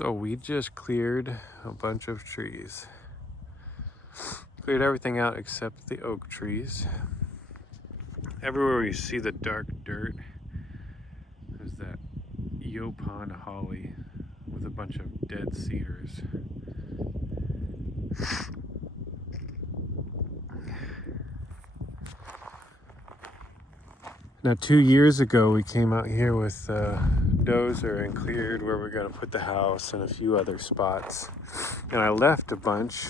So we just cleared a bunch of trees. Cleared everything out except the oak trees. Everywhere you see the dark dirt, there's that Yopon holly with a bunch of dead cedars. Now 2 years ago we came out here with a dozer and cleared where we're going to put the house and a few other spots. And I left a bunch.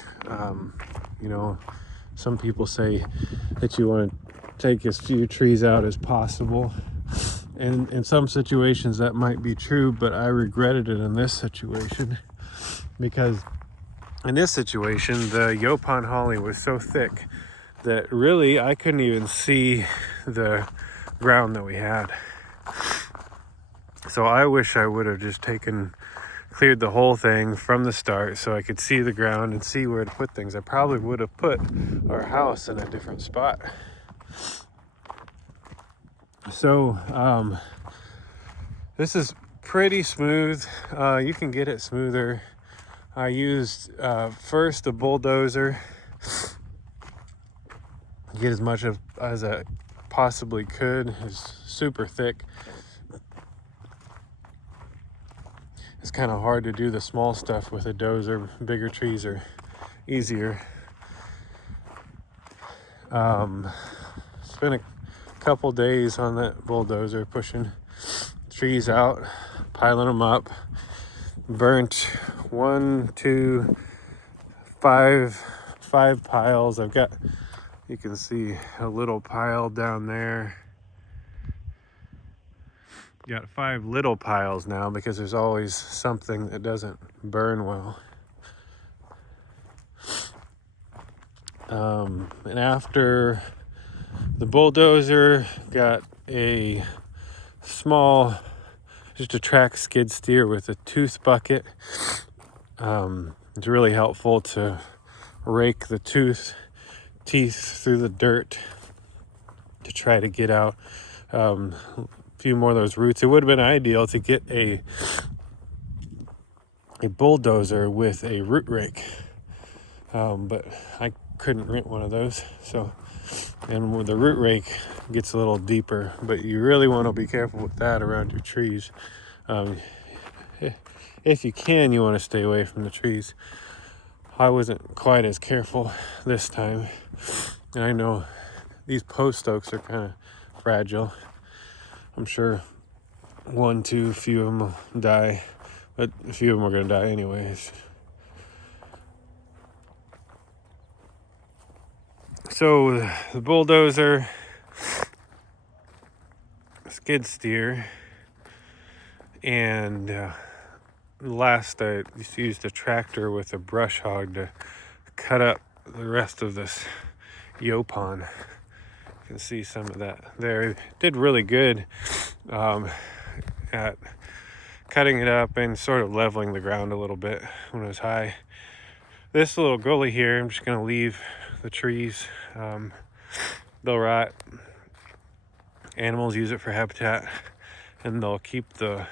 Some people say that you want to take as few trees out as possible. And in some situations that might be true, but I regretted it in this situation because in this situation the Yopon holly was so thick that really I couldn't even see the ground that we had. So I wish I would have just cleared the whole thing from the start so I could see the ground and see where to put things. I probably would have put our house in a different spot. So this is pretty smooth. You can get it smoother. I used first the bulldozer, get as much as I possibly could. It's super thick. It's kind of hard to do the small stuff with a dozer. Bigger trees are easier. Spent a couple days on that bulldozer pushing trees out, piling them up. Burnt 5 piles. You can see a little pile down there. Got 5 little piles now because there's always something that doesn't burn well. And after the bulldozer, got a small, just a track skid steer with a tooth bucket. It's really helpful to rake the teeth through the dirt to try to get out few more of those roots. It would have been ideal to get a bulldozer with a root rake, but I couldn't rent one of those. And with the root rake gets a little deeper, but you really want to be careful with that around your trees. If you can, you want to stay away from the trees. I wasn't quite as careful this time, and I know these post oaks are kind of fragile. I'm sure few of them will die, but a few of them are going to die anyways. So the bulldozer, skid steer, and last I used a tractor with a brush hog to cut up the rest of this Yopon. You can see some of that there. It did really good at cutting it up and sort of leveling the ground a little bit when it was high. This little gully here, I'm just going to leave the trees. They'll rot. Animals use it for habitat, and they'll keep the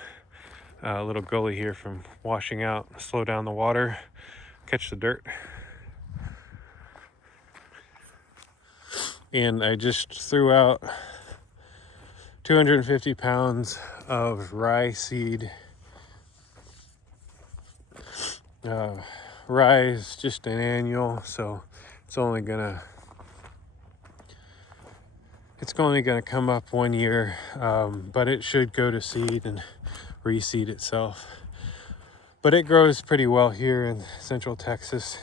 little gully here from washing out, slow down the water, catch the dirt. And I just threw out 250 pounds of rye seed. Rye is just an annual, so it's only gonna come up 1 year, but it should go to seed and reseed itself. But it grows pretty well here in Central Texas,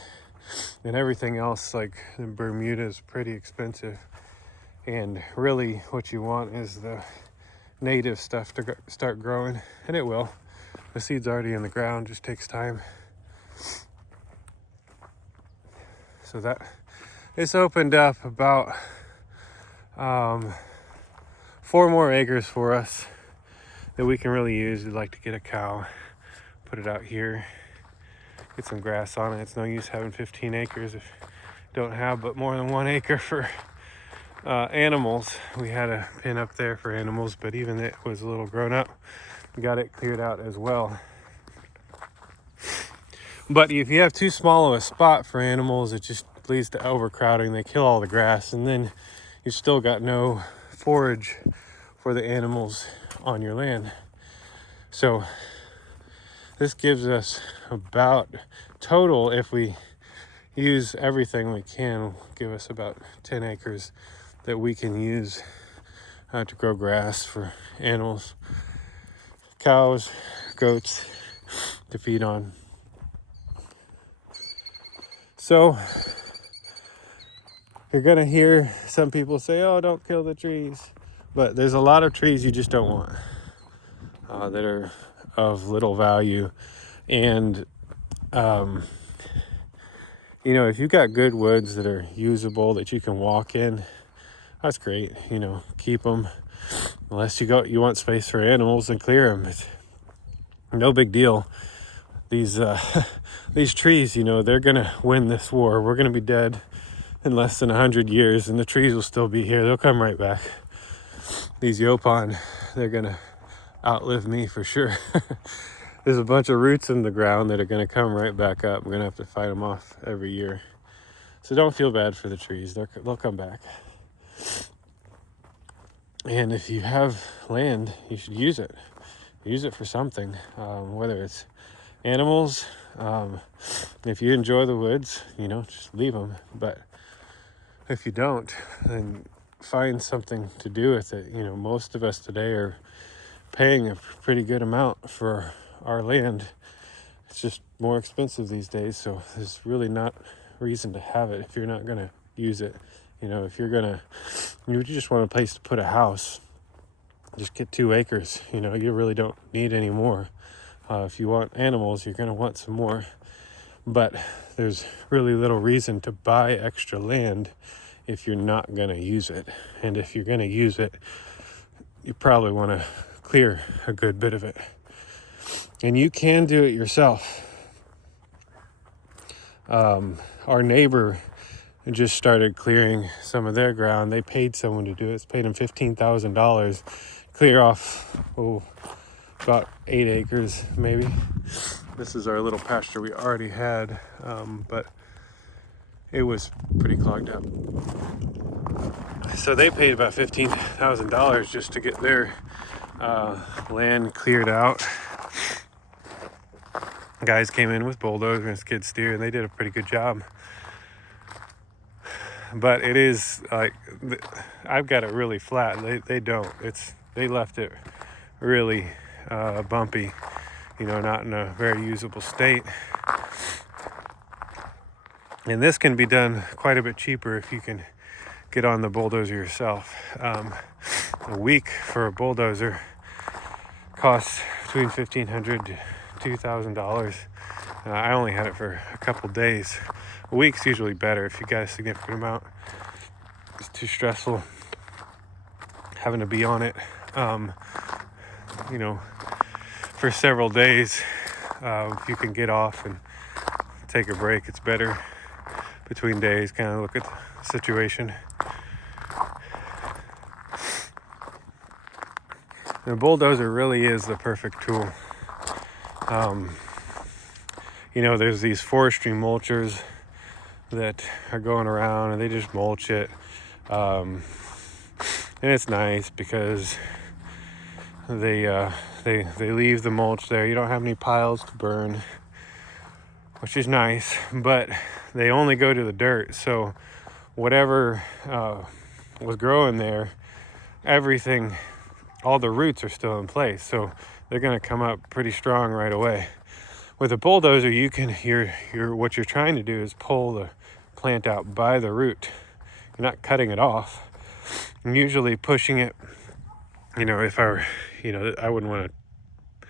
and everything else like in Bermuda is pretty expensive. And really what you want is the native stuff to start growing, and it will. The seed's already in the ground, just takes time. So that it's opened up about 4 more acres for us that we can really use. We'd like to get a cow, put it out here, get some grass on it. It's no use having 15 acres if you don't have but more than 1 acre for animals. We had a pen up there for animals, but even it was a little grown up. We got it cleared out as well. So that it's opened up about 4 more acres for us that we can really use. We'd like to get a cow, put it out here, get some grass on it. It's no use having 15 acres if you don't have but more than 1 acre for animals. We had a pen up there for animals, but even it was a little grown up. We got it cleared out as well. But if you have too small of a spot for animals, it just leads to overcrowding. They kill all the grass, and then you still got no forage for the animals on your land. So this gives us about total, if we use everything we can, give us about 10 acres that we can use to grow grass for animals, cows, goats to feed on. So you're gonna hear some people say, oh, don't kill the trees. But there's a lot of trees you just don't want that are of little value. And, you know, if you've got good woods that are usable, that you can walk in, that's great. You know, keep them. Unless you want space for animals, and clear them. It's no big deal. These trees, you know, they're gonna win this war. We're gonna be dead in less than 100 years, and the trees will still be here. They'll come right back. These Yopon, they're gonna outlive me for sure. There's a bunch of roots in the ground that are gonna come right back up. We're gonna have to fight them off every year. So don't feel bad for the trees. They'll come back. And if you have land, you should use it. Use it for something, whether it's animals. If you enjoy the woods, you know, just leave them. But if you don't, then find something to do with it. You know, most of us today are paying a pretty good amount for our land. It's just more expensive these days, so there's really not reason to have it if you're not going to use it. You know, if you just want a place to put a house, just get 2 acres. You know, you really don't need any more. If you want animals, you're going to want some more. But there's really little reason to buy extra land if you're not going to use it. And if you're going to use it, you probably want to clear a good bit of it. And you can do it yourself. Our neighbor just started clearing some of their ground. They paid someone to do it. It's paid them $15,000. Clear off, about 8 acres maybe. This is our little pasture we already had, but it was pretty clogged up. So they paid about $15,000 just to get their land cleared out. Guys came in with Bulldozer and skid steer, and they did a pretty good job. But it is like, I've got it really flat. They don't. They left it really bumpy, you know, not in a very usable state. And this can be done quite a bit cheaper if you can get on the bulldozer yourself. A week for a bulldozer costs between $1,500 to $2,000. I only had it for a couple days. A week's usually better if you got a significant amount. It's too stressful having to be on it, you know, for several days. If you can get off and take a break, it's better between days, kind of look at the situation. The bulldozer really is the perfect tool. You know, there's these forestry mulchers that are going around and they just mulch it. And it's nice because they leave the mulch there. You don't have any piles to burn, which is nice, but they only go to the dirt. So whatever was growing there, everything, all the roots are still in place. So they're going to come up pretty strong right away. With a bulldozer, you can what you're trying to do is pull the plant out by the root. You're not cutting it off. I'm usually pushing it. You know, if I were, you know, I wouldn't want to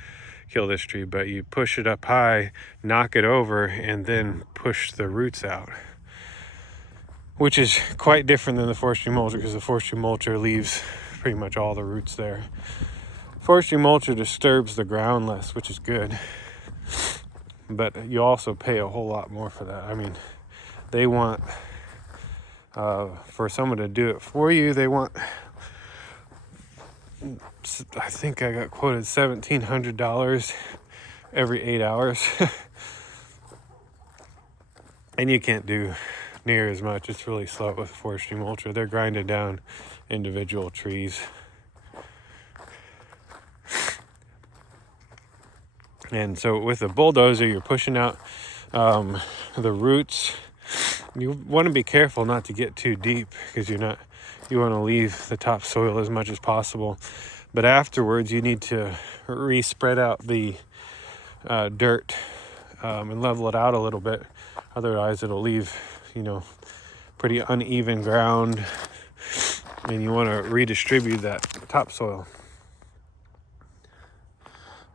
kill this tree, but you push it up high, knock it over, and then push the roots out, which is quite different than the forestry mulcher, because the forestry mulcher leaves pretty much all the roots there. Forestry mulcher disturbs the ground less, which is good, but you also pay a whole lot more for that. I mean, they want, for someone to do it for you, they want, I think I got quoted $1,700 every 8 hours. And you can't do near as much. It's really slow with forestry mulcher. They're grinding down individual trees. And so with the bulldozer, you're pushing out the roots. You want to be careful not to get too deep, because you want to leave the topsoil as much as possible. But afterwards, you need to re-spread out the dirt and level it out a little bit. Otherwise, it'll leave, pretty uneven ground, and you want to redistribute that topsoil.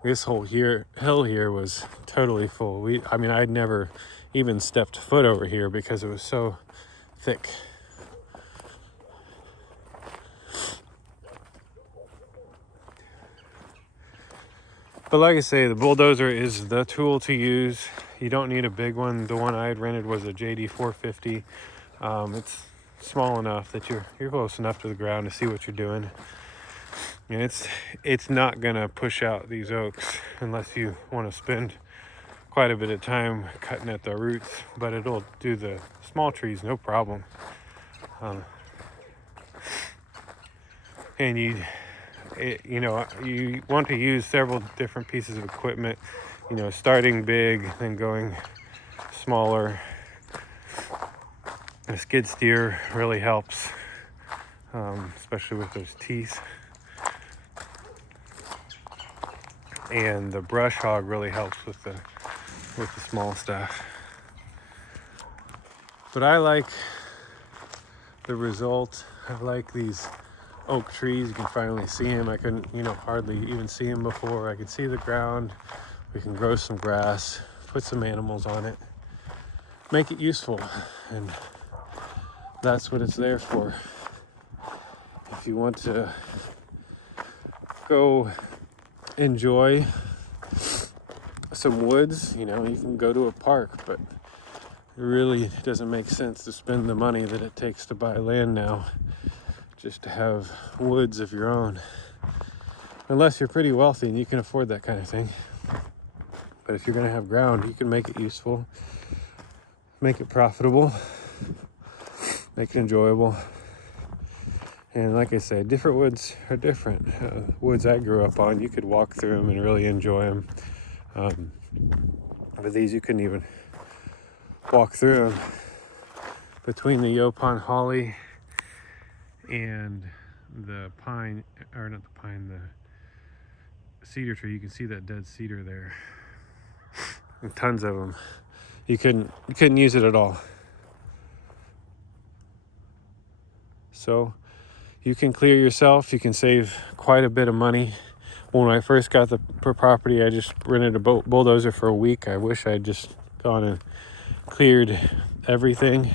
This whole hill here was totally full. I'd never even stepped foot over here because it was so thick. But like I say, the bulldozer is the tool to use. You don't need a big one. The one I had rented was a JD 450. It's small enough that you're close enough to the ground to see what you're doing. And it's not gonna push out these oaks unless you want to spend quite a bit of time cutting at the roots, but it'll do the small trees no problem. And you want to use several different pieces of equipment, starting big, then going smaller. The skid steer really helps, especially with those teeth. And the brush hog really helps with the small stuff. But I like the result. I like these oak trees. You can finally see them. I couldn't, hardly even see them before. I could see the ground. We can grow some grass, put some animals on it, make it useful. And that's what it's there for. If you want to go enjoy some woods, you can go to a park, but it really doesn't make sense to spend the money that it takes to buy land now just to have woods of your own, unless you're pretty wealthy and you can afford that kind of thing. But if you're going to have ground, you can make it useful, make it profitable, make it enjoyable. And like I said, different woods are different. Woods I grew up on, you could walk through them and really enjoy them. But these, you couldn't even walk through them. Between the Yopon holly and the pine, or not the pine, the cedar tree, you can see that dead cedar there. And tons of them. You couldn't use it at all. So you can clear yourself. You can save quite a bit of money. When I first got the property, I just rented a bulldozer for a week. I wish I'd just gone and cleared everything.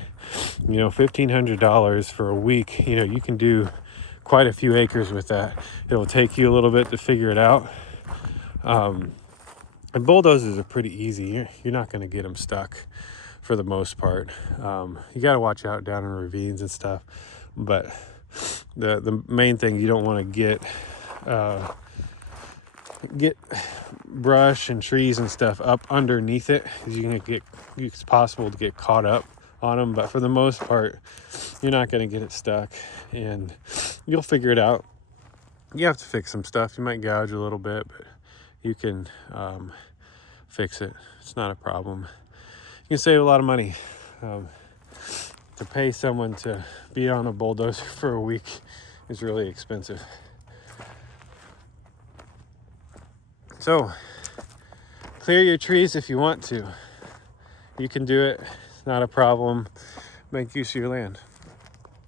$1,500 for a week. You can do quite a few acres with that. It'll take you a little bit to figure it out. And bulldozers are pretty easy. You're not going to get them stuck for the most part. You got to watch out down in ravines and stuff. But the main thing, you don't want to get brush and trees and stuff up underneath it, because it's possible to get caught up on them. But for the most part, you're not going to get it stuck, and you'll figure it out. You have to fix some stuff. You might gouge a little bit, but you can fix it. It's not a problem. You can save a lot of money. To pay someone to be on a bulldozer for a week is really expensive. So, clear your trees if you want to. You can do it. It's not a problem. Make use of your land.